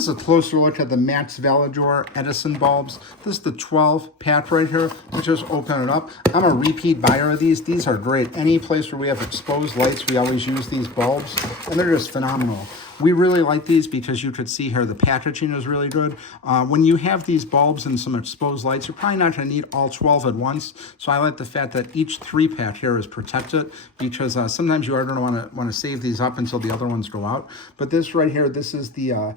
This is a closer look at the MAXvolador Edison bulbs. This is the 12 pack right here. Let's just open it up. I'm a repeat buyer of these. These are great. Any place where we have exposed lights, we always use these bulbs, and they're just phenomenal. We really like these because you could see here the packaging is really good. When you have these bulbs and some exposed lights, you're probably not going to need all 12 at once. So I like the fact that each 3-pack here is protected because sometimes you are going to want to save these up until the other ones go out. But this right here, this is the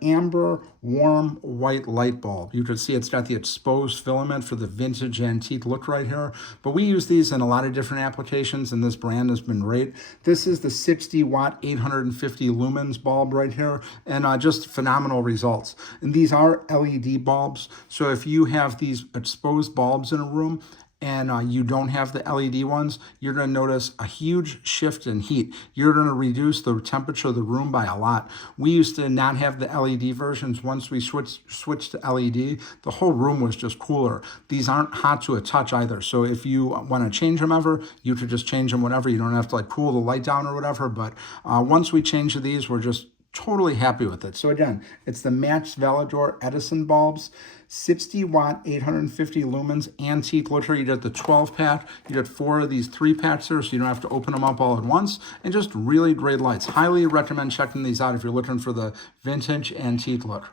amber warm white light bulb. You can see it's got the exposed filament for the vintage antique look right here. But we use these in a lot of different applications, and this brand has been great. This is the 60 watt 850 lumens bulb right here, and just phenomenal results. And these are LED bulbs, so if you have these exposed bulbs in a room and you don't have the LED ones, you're going to notice a huge shift in heat. You're going to reduce the temperature of the room by a lot. We used to not have the LED versions. Once we switched to LED, the whole room was just cooler. These aren't hot to a touch either, so if you want to change them ever, you could just change them whenever. You don't have to like cool the light down or whatever, but once we change to these, we're just totally happy with it. So again, it's the MAXvolador Edison bulbs, 60 watt, 850 lumens, antique looker. You get the 12 pack. You get 4 of these 3-packs here, so you don't have to open them up all at once. And just really great lights. Highly recommend checking these out if you're looking for the vintage antique look.